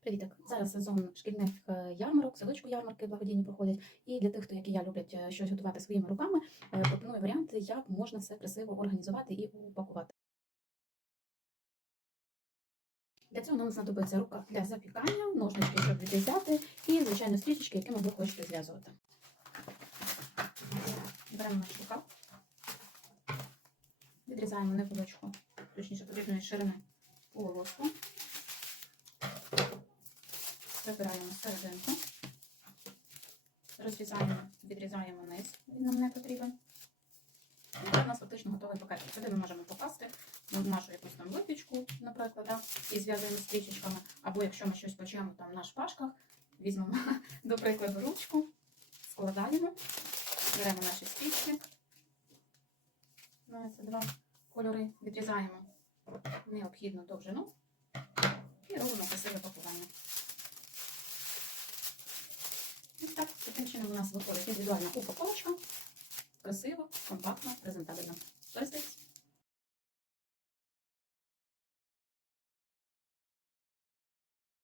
Привіток! Зараз сезон шкільних е, ярмарок, садочку ярмарки благодійні проходять. І для тих, хто як і я люблять е, щось готувати своїми руками, е, пропоную варіанти, як можна все красиво організувати і упакувати. Для цього нам знадобиться рука для запікання, ножнички, щоб відрізати, і, звичайно, стрічечки, якими ви хочете зв'язувати. Беремо наш рукав, відрізаємо невеличку, точніше потрібної ширини полоску. Вибираємо серединку, розрізаємо, відрізаємо низ, він нам не потрібен. І це у нас фактично готовий пакет. Сюди ми можемо покласти нашу якусь там випічку, наприклад, да, і зв'язуємо стрічечками. Або якщо ми щось печемо там на шпажках, візьмемо, до прикладу, ручку, складаємо, беремо наші стрічки. Ну, це два кольори, відрізаємо необхідну довжину і робимо красиве пакування. Таким чином у нас виходить індивідуальна упаковочка. Красиво, компактно, презентабельно. Користуйтесь!